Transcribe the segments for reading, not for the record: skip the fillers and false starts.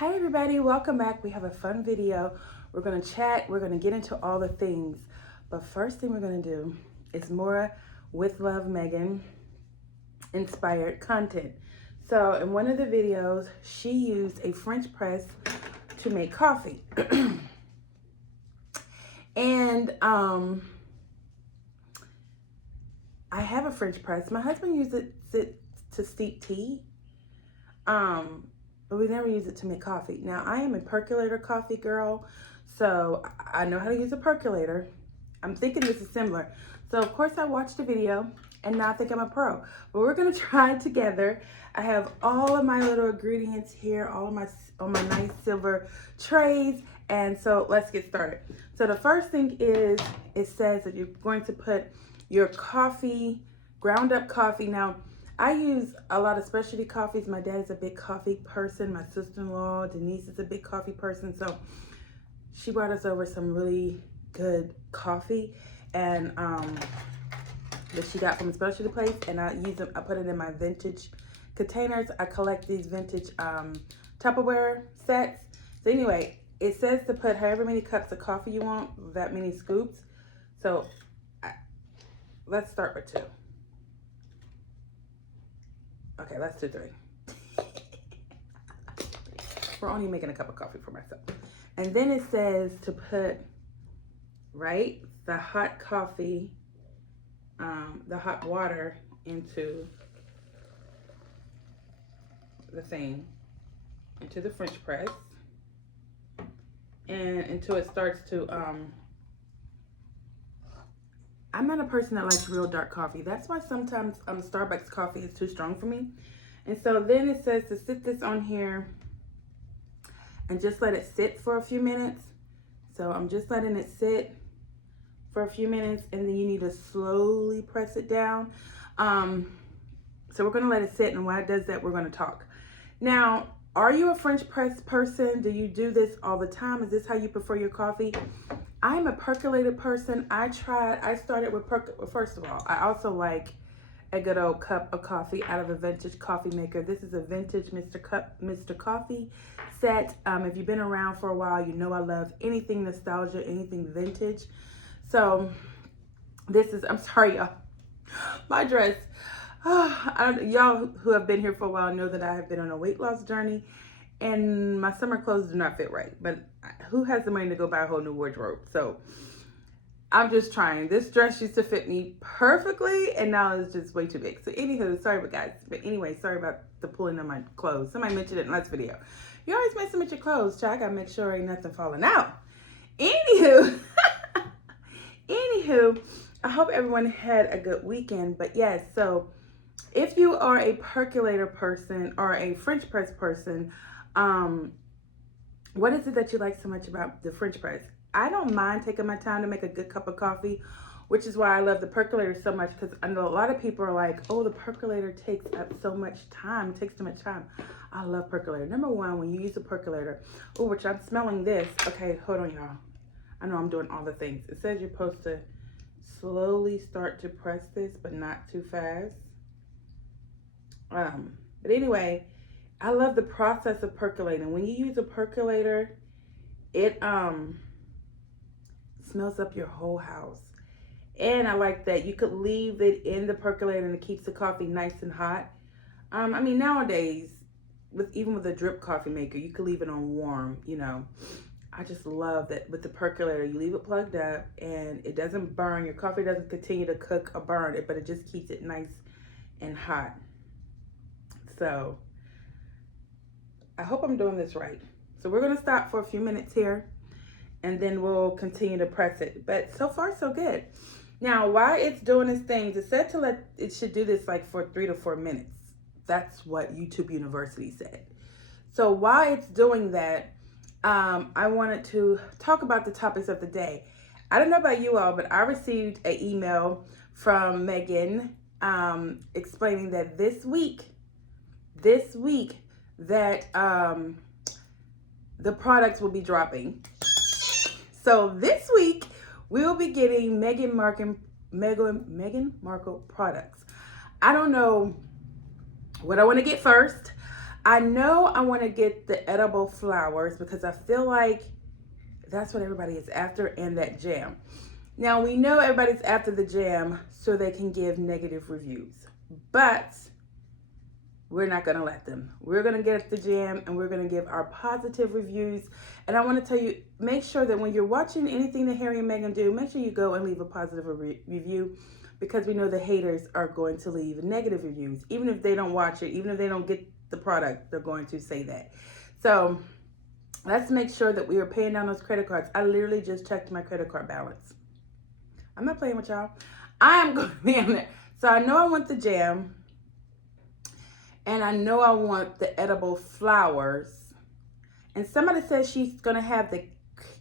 Hi everybody, welcome back. We have a fun video. We're gonna chat, we're gonna get into all the things. But first thing we're gonna do is more With Love Megan inspired content. So in one of the videos, she used a French press to make coffee. And I have a French press. My husband uses it to steep tea. But we never use it to make coffee. Now, I am a percolator coffee girl, so I know how to use a percolator. I'm thinking this is similar. So, of course, I watched the video, and now I think I'm a pro. But we're going to try it together. I have all of my little ingredients here, all of my nice silver trays, and so let's get started. So, the first thing is, it says that you're going to put your coffee, ground up coffee. Now, I use a lot of specialty coffees. My dad is a big coffee person. My sister-in-law, Denise, is a big coffee person. So she brought us over some really good coffee and that she got from a specialty place. And I use them, I put it in my vintage containers. I collect these vintage Tupperware sets. So anyway, it says to put however many cups of coffee you want, that many scoops. So let's start with 2. Okay, let's do 3. We're only making a cup of coffee for myself. And then it says to put, right, the hot coffee, the hot water into the thing, into the French press. And until it starts to, I'm not a person that likes real dark coffee. That's why sometimes Starbucks coffee is too strong for me. And so then it says to sit this on here and just let it sit for a few minutes. So I'm just letting it sit for a few minutes, and then you need to slowly press it down. So we're gonna let it sit, and while it does that, we're gonna talk. Now, are you a French press person? Do you do this all the time? Is this how you prefer your coffee? I'm a percolated person. I started with first of all, I also like a good old cup of coffee out of a vintage coffee maker. This is a vintage Mr. Coffee set. If you've been around for a while, you know I love anything nostalgia, anything vintage. So this is, I'm sorry y'all, my dress. Y'all who have been here for a while know that I have been on a weight loss journey, and my summer clothes do not fit right. But who has the money to go buy a whole new wardrobe? So I'm just trying. This dress used to fit me perfectly, and now it's just way too big. So anywho, sorry about guys. But anyway, sorry about the pulling of my clothes. Somebody mentioned it in last video. You're always messing with your clothes, child. I gotta make sure ain't nothing falling out. Anywho, I hope everyone had a good weekend. But yes, so if you are a percolator person or a French press person, what is it that you like so much about the French press? I don't mind taking my time to make a good cup of coffee, which is why I love the percolator so much, because I know a lot of people are like, oh, the percolator takes up so much time. It takes too much time. I love percolator. Number one, when you use a percolator, oh, which I'm smelling this. Okay, hold on, y'all. I know I'm doing all the things. It says you're supposed to slowly start to press this, but not too fast. But anyway, I love the process of percolating. When you use a percolator, it smells up your whole house. And I like that you could leave it in the percolator and it keeps the coffee nice and hot. I mean, nowadays, even with a drip coffee maker, you could leave it on warm, you know. I just love that with the percolator, you leave it plugged up and it doesn't burn. Your coffee doesn't continue to cook or burn it, but it just keeps it nice and hot. So I hope I'm doing this right. So we're gonna stop for a few minutes here, and then we'll continue to press it. But so far, so good. Now, while it's doing its things, it said it should do this like for 3 to 4 minutes. That's what YouTube University said. So while it's doing that, I wanted to talk about the topics of the day. I don't know about you all, but I received an email from Megan explaining that this week that the products will be dropping. So this week we'll be getting Meghan Markle products. I don't know what I want to get first. I know I want to get the edible flowers because I feel like that's what everybody is after, and that jam. Now, we know everybody's after the jam so they can give negative reviews, but we're not going to let them. We're going to get the jam and we're going to give our positive reviews. And I want to tell you, make sure that when you're watching anything that Harry and Meghan do, make sure you go and leave a positive review, because we know the haters are going to leave negative reviews. Even if they don't watch it, even if they don't get the product, they're going to say that. So let's make sure that we are paying down those credit cards. I literally just checked my credit card balance. I'm not playing with y'all. I am going to be on there. So I know I want the jam. And I know I want the edible flowers. And somebody says she's going to have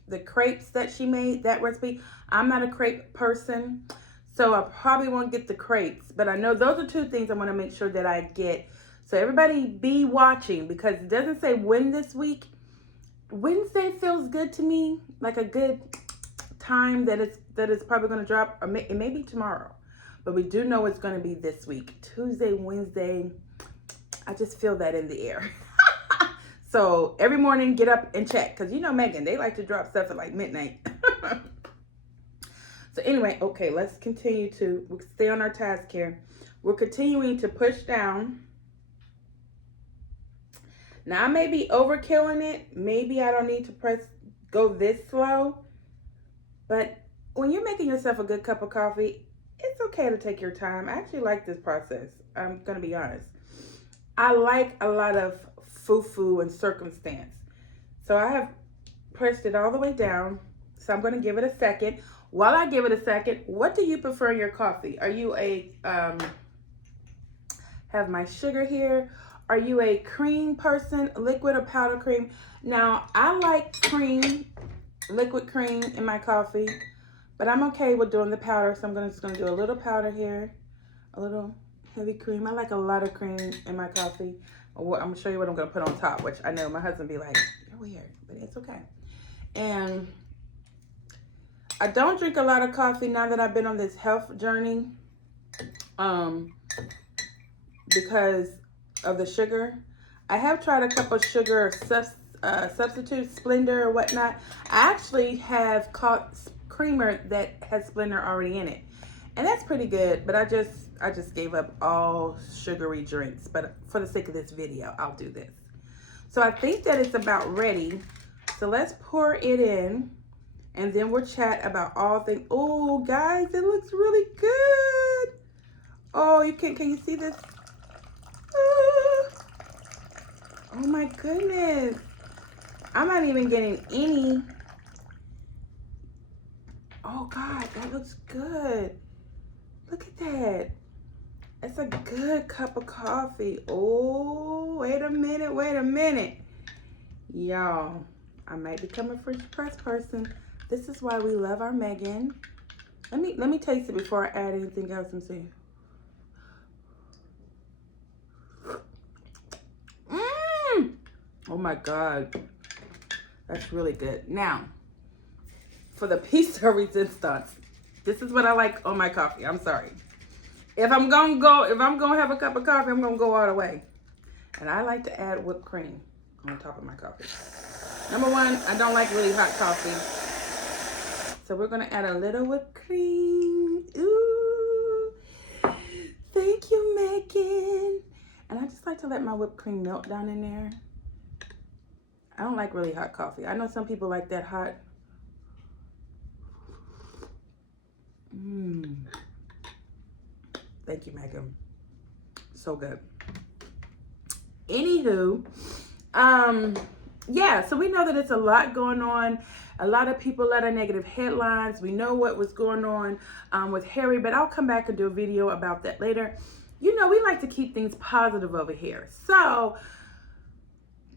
the crepes that she made, that recipe. I'm not a crepe person, so I probably won't get the crepes. But I know those are two things I want to make sure that I get. So everybody be watching, because it doesn't say when this week. Wednesday feels good to me, like a good time that it's probably going to drop, or it may be tomorrow, but we do know it's going to be this week. Tuesday, Wednesday, I just feel that in the air. So every morning, get up and check, because you know Meghan, they like to drop stuff at like midnight. So anyway, okay, let's continue to stay on our task here. We're continuing to push down. Now, I may be overkilling it. Maybe I don't need to go this slow. But when you're making yourself a good cup of coffee, it's okay to take your time. I actually like this process. I'm going to be honest. I like a lot of foo-foo and circumstance. So I have pressed it all the way down. So I'm going to give it a second. While I give it a second, what do you prefer in your coffee? Are you have my sugar here? Are you a cream person, liquid or powder cream? Now, I like cream, liquid cream in my coffee, but I'm okay with doing the powder. So I'm just going to do a little powder here, a little heavy cream. I like a lot of cream in my coffee. I'm going to show you what I'm going to put on top, which I know my husband be like, you're weird, but it's okay. And I don't drink a lot of coffee now that I've been on this health journey, because of the sugar. I have tried a couple of sugar substitutes, Splenda or whatnot. I actually have caught creamer that has Splenda already in it, and that's pretty good. But I just gave up all sugary drinks. But for the sake of this video, I'll do this. So I think that it's about ready. So let's pour it in, and then we'll chat about all things. Oh, guys, it looks really good. Oh, can you see this? Oh my goodness. I'm not even getting any. Oh God, that looks good. Look at that. It's a good cup of coffee. Oh, wait a minute. Y'all, I might become a French press person. This is why we love our Meghan. Let me taste it before I add anything else. Let me see. Oh my God, that's really good. Now, for the piece of resistance, this is what I like on my coffee. I'm sorry. If I'm gonna have a cup of coffee, I'm gonna go all the way. And I like to add whipped cream on top of my coffee. Number one, I don't like really hot coffee. So we're gonna add a little whipped cream. Ooh, thank you, Megan. And I just like to let my whipped cream melt down in there. I don't like really hot coffee. I know some people like that hot. Thank you, Megan. So good. Anywho, yeah, so we know that it's a lot going on. A lot of people let our negative headlines. We know what was going on with Harry, but I'll come back and do a video about that later. You know, we like to keep things positive over here. So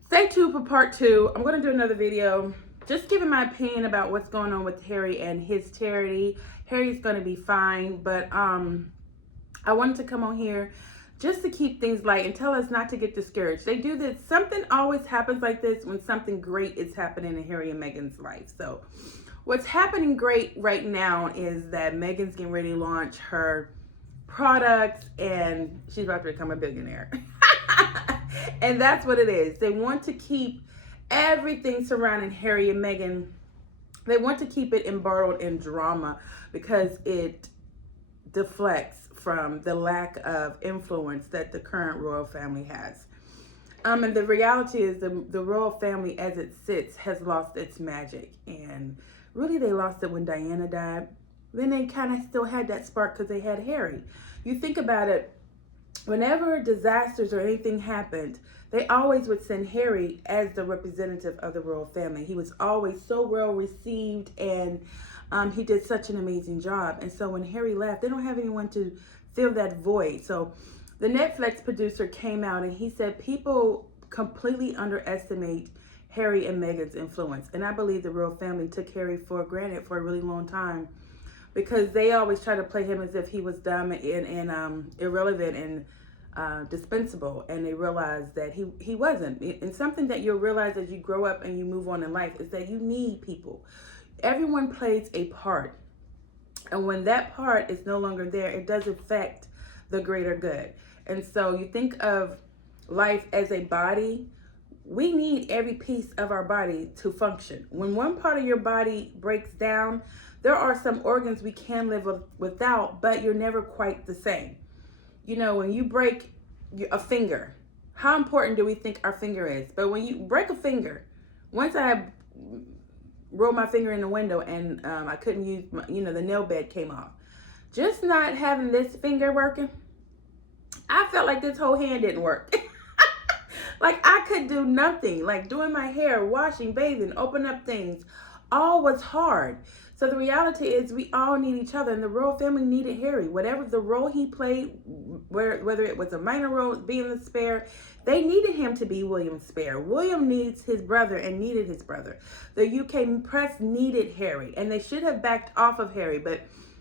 stay tuned for part 2. I'm going to do another video just giving my opinion about what's going on with Harry and his charity. Harry's going to be fine, but I wanted to come on here just to keep things light and tell us not to get discouraged. They do this. Something always happens like this when something great is happening in Harry and Meghan's life. So what's happening great right now is that Meghan's getting ready to launch her products and she's about to become a billionaire. And that's what it is. They want to keep everything surrounding Harry and Meghan. They want to keep it embroiled in drama because it deflects from the lack of influence that the current royal family has. And the reality is the royal family as it sits has lost its magic. And really they lost it when Diana died. Then they kind of still had that spark because they had Harry. You think about it, whenever disasters or anything happened, they always would send Harry as the representative of the royal family. He was always so well received, and he did such an amazing job. And so when Harry left, they don't have anyone to fill that void. So the Netflix producer came out and he said people completely underestimate Harry and Meghan's influence. And I believe the royal family took Harry for granted for a really long time, because they always try to play him as if he was dumb and irrelevant and dispensable. And they realized that he wasn't. And something that you'll realize as you grow up and you move on in life is that you need people. Everyone plays a part. And when that part is no longer there, it does affect the greater good. And so you think of life as a body. We need every piece of our body to function. When one part of your body breaks down, there are some organs we can live without, but you're never quite the same. You know, when you break a finger, how important do we think our finger is? But when you break a finger, once I rolled my finger in the window and I couldn't use, the nail bed came off. Just not having this finger working, I felt like this whole hand didn't work. Like I could do nothing. Like doing my hair, washing, bathing, open up things, all was hard. So the reality is we all need each other, and the royal family needed Harry. Whatever the role he played, whether it was a minor role, being the spare, they needed him to be William's spare. William needs his brother and needed his brother. The UK press needed Harry, and they should have backed off of Harry, but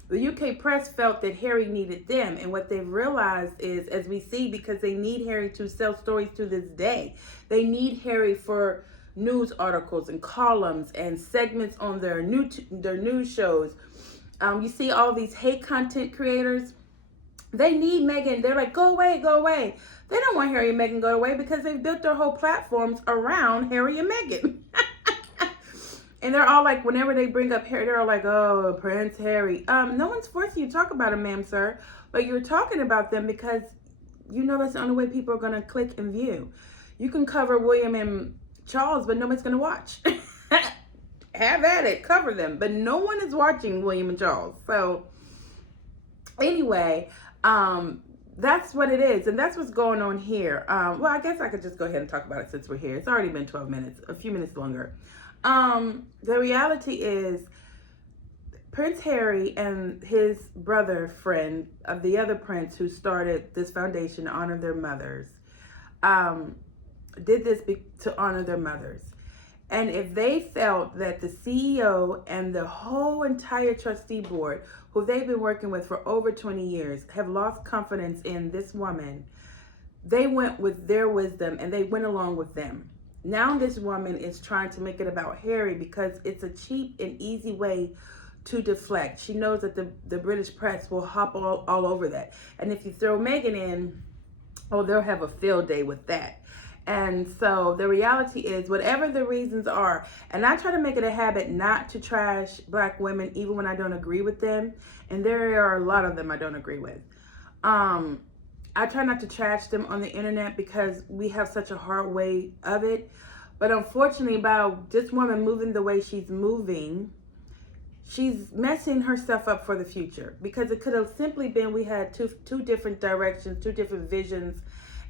the UK press felt that Harry needed them. And what they've realized is, as we see, because they need Harry to sell stories to this day, they need Harry for news articles and columns and segments on their news shows. You see all these hate content creators. They need Meghan. They're like, go away, go away. They don't want Harry and Meghan to go away because they've built their whole platforms around Harry and Meghan. And they're all like, whenever they bring up Harry, they're all like, oh, Prince Harry. No one's forcing you to talk about him, ma'am, sir. But you're talking about them because you know that's the only way people are going to click and view. You can cover William and Charles, but nobody's going to watch. Have at it. Cover them. But no one is watching William and Charles. So anyway, that's what it is. And that's what's going on here. Well, I guess I could just go ahead and talk about it since we're here. It's already been 12 minutes, a few minutes longer. The reality is Prince Harry and his brother friend of the other prince who started this foundation to honor their mothers, did this to honor their mothers. And if they felt that the CEO and the whole entire trustee board, who they've been working with for over 20 years, have lost confidence in this woman, they went with their wisdom and they went along with them. Now this woman is trying to make it about Harry because it's a cheap and easy way to deflect. She knows that the British press will hop all over that. And if you throw Meghan in, oh, they'll have a field day with that. And so the reality is, whatever the reasons are, and I try to make it a habit not to trash Black women even when I don't agree with them. And there are a lot of them I don't agree with. I try not to trash them on the internet because we have such a hard way of it. But unfortunately, by this woman moving the way she's moving, she's messing herself up for the future. Because it could have simply been we had two different directions, two different visions,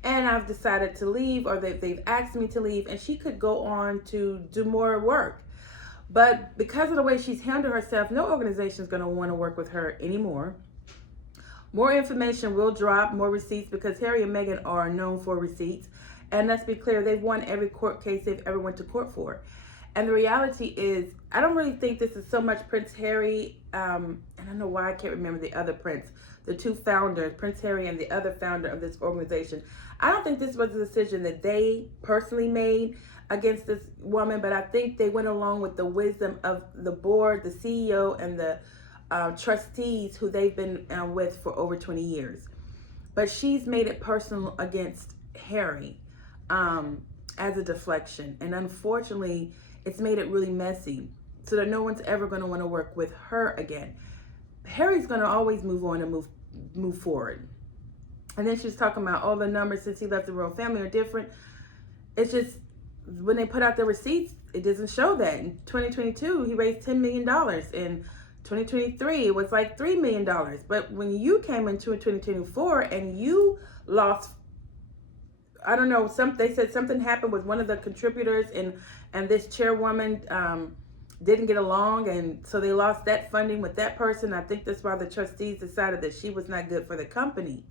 and I've decided to leave, or they've asked me to leave, and she could go on to do more work. But because of the way she's handled herself, no organization is going to want to work with her anymore. More information will drop, more receipts, because Harry and Meghan are known for receipts. And let's be clear, they've won every court case they've ever went to court for. And the reality is, I don't really think this is so much Prince Harry, and I don't know why I can't remember the other prince, the two founders, Prince Harry and the other founder of this organization. I don't think this was a decision that they personally made against this woman, but I think they went along with the wisdom of the board, the CEO, and the trustees who they've been with for over 20 years. But she's made it personal against Harry. as a deflection. And unfortunately, it's made it really messy so that no one's ever going to want to work with her again. Harry's going to always move on and move forward. And then she's talking about all the numbers since he left the royal family are different. It's just when they put out the receipts, it doesn't show that. In 2022, he raised $10 million. In 2023, it was like $3 million. But when you came into 2024 and you lost, I don't know, they said something happened with one of the contributors, and this chairwoman didn't get along, and so they lost that funding with that person. I think that's why the trustees decided that she was not good for the company.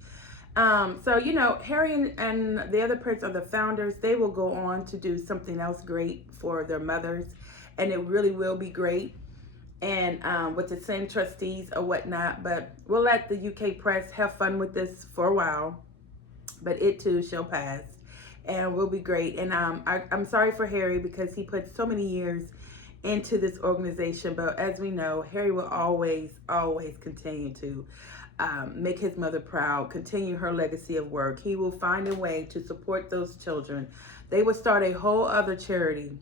So, you know, Harry and the other prince are the founders. They will go on to do something else great for their mothers, and it really will be great, and with the same trustees or whatnot. But we'll let the UK press have fun with this for a while, but it too shall pass, and will be great. And I'm sorry for Harry because he put so many years into this organization, but as we know, Harry will always continue to make his mother proud, continue her legacy of work. He will find a way to support those children. They will start a whole other charity.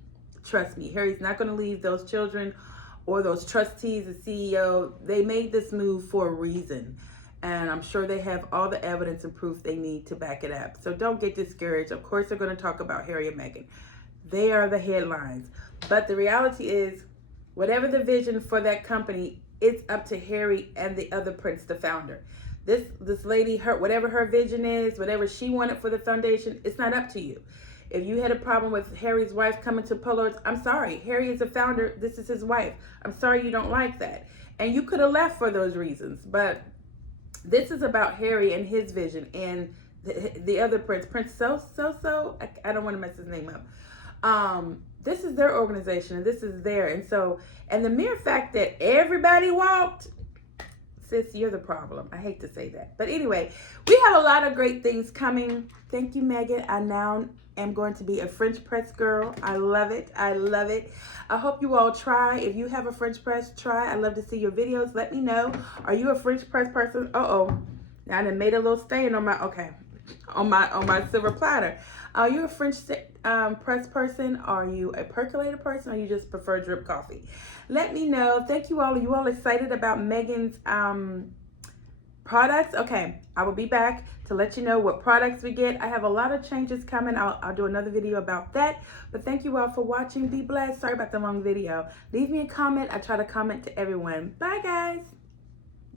Trust me, Harry's not going to leave those children or those trustees, the CEO. They made this move for a reason, and I'm sure they have all the evidence and proof they need to back it up. So don't get discouraged. Of course, they're going to talk about Harry and Meghan. They are the headlines. But the reality is, whatever the vision for that company, it's up to Harry and the other prince, the founder. This lady, whatever her vision is, whatever she wanted for the foundation, it's not up to you. If you had a problem with Harry's wife coming to Polaroids, I'm sorry. Harry is a founder. This is his wife. I'm sorry you don't like that. And you could have left for those reasons. But this is about Harry and his vision and the other prince, Prince I don't want to mess his name up. This is their organization, and this is there. And the mere fact that everybody walked, sis, you're the problem. I hate to say that. But anyway, we have a lot of great things coming. Thank you, Megan. I now am going to be a French press girl. I love it. I love it. I hope you all try. If you have a French press, try. I'd love to see your videos. Let me know. Are you a French press person? Uh-oh. Now I done made a little stain on my silver platter. Are you a French press person? Are you a percolator person? Or you just prefer drip coffee? Let me know. Thank you all. Are you all excited about Meghan's products? Okay, I will be back to let you know what products we get. I have a lot of changes coming. I'll do another video about that. But thank you all for watching. Be blessed. Sorry about the long video. Leave me a comment. I try to comment to everyone. Bye, guys.